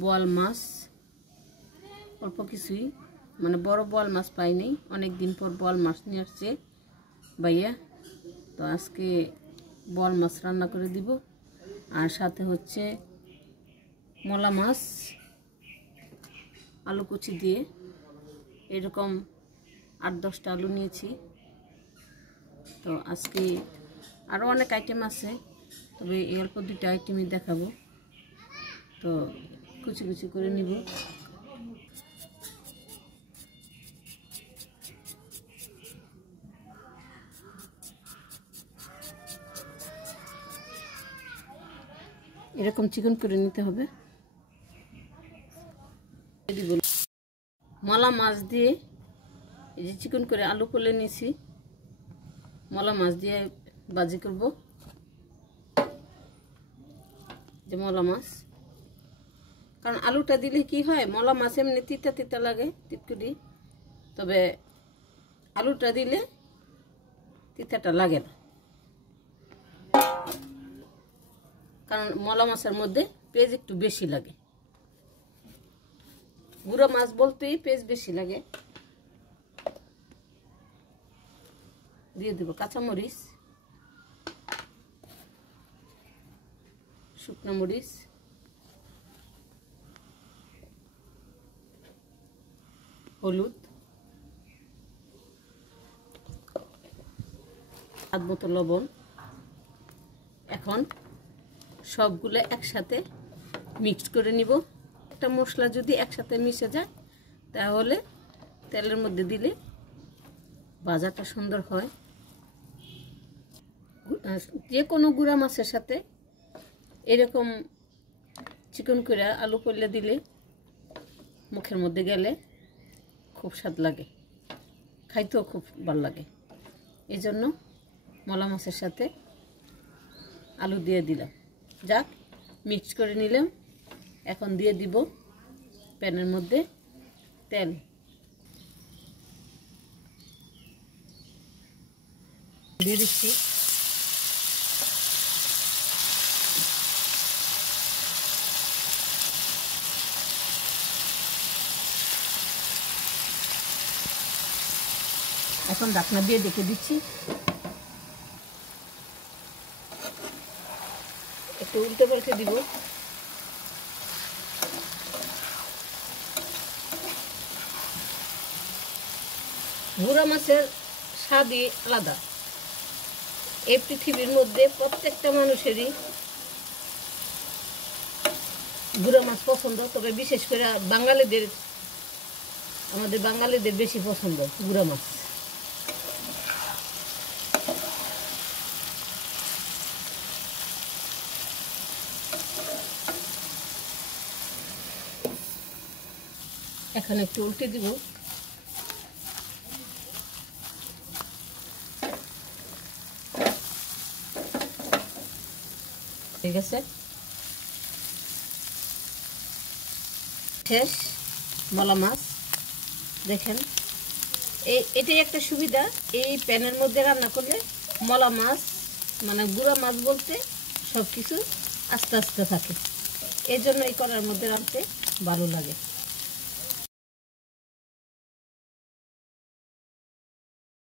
বোয়াল মাছ, অল্প কিছুই, মানে বড় বোয়াল মাছ পাইনি, অনেক দিন পর বোয়াল মাছ নিয়ে আসছে ভাইয়া। তো আজকে বোয়াল মাছ রান্না করে দিব। আর সাথে হচ্ছে মলা মাছ আলু কুচি দিয়ে, এরকম 8-10টা আলু নিয়েছি। তো আজকে আরও অনেক আইটেম আছে, তবে এই অল্প 2টা আইটেমই দেখাবো। তো কুচি কুচি করে নিব। এরকম চিকন করে নিতে হবে। মলা মাছ দিয়ে এই যে চিকন করে আলু করে নিয়েছি, মলা মাছ দিয়ে ভাজি করব। যে মলা মাছ, কারণ আলুটা দিলে কি হয়, মলা মাছ এমনি তিতা তিতা লাগে তিতকুটি, তবে আলুটা দিলে তিতাটা লাগে না, কারণ মলা মাছের মধ্যে পেঁয়াজ একটু বেশি লাগে। গুঁড়া মাছ বলতেই পেঁয়াজ বেশি লাগে। দিয়ে দেব কাঁচামরিচ, শুকনো মরিচ, হলুদ, স্বাদ মতো লবণ। এখন সবগুলো একসাথে মিক্সড করে নিব। একটা মশলা যদি একসাথে মিশে যায় তাহলে তেলের মধ্যে দিলে ভাজাটা সুন্দর হয়। যে কোনো গুঁড়া মাছের সাথে এরকম চিকন করে আলু করলে দিলে মুখের মধ্যে গেলে খুব স্বাদ লাগে, খাইতেও খুব ভালো লাগে। এই জন্য মলা মাছের সাথে আলু দিয়ে দিলাম। যাক, মিক্স করে নিলাম। এখন দিয়ে দিব প্যানের মধ্যে তেল। দিয়ে দিচ্ছি। এখন ঢাকনা দিয়ে ঢেকে দিচ্ছি। একটু উল্টে পাল্টে দিব। গুঁড়া মাছের স্বাদই আলাদা। এই পৃথিবীর মধ্যে প্রত্যেকটা মানুষেরই গুঁড়া মাছ পছন্দ, তবে বিশেষ করে বাঙালিদের, আমাদের বাঙালিদের বেশি পছন্দ গুঁড়া মাছ। এখন একটু উল্টে দিব। ঠিক আছে, শেষ মলা মাছ। দেখেন, এটাই একটা সুবিধা, এই প্যানের মধ্যে রান্না করলে মলা মাছ, মানে গুঁড়া মাছ বলতে সব কিছু আস্তে আস্তে থাকে, এই জন্য এই কড়ার মধ্যে রাঁধতে ভালো লাগে।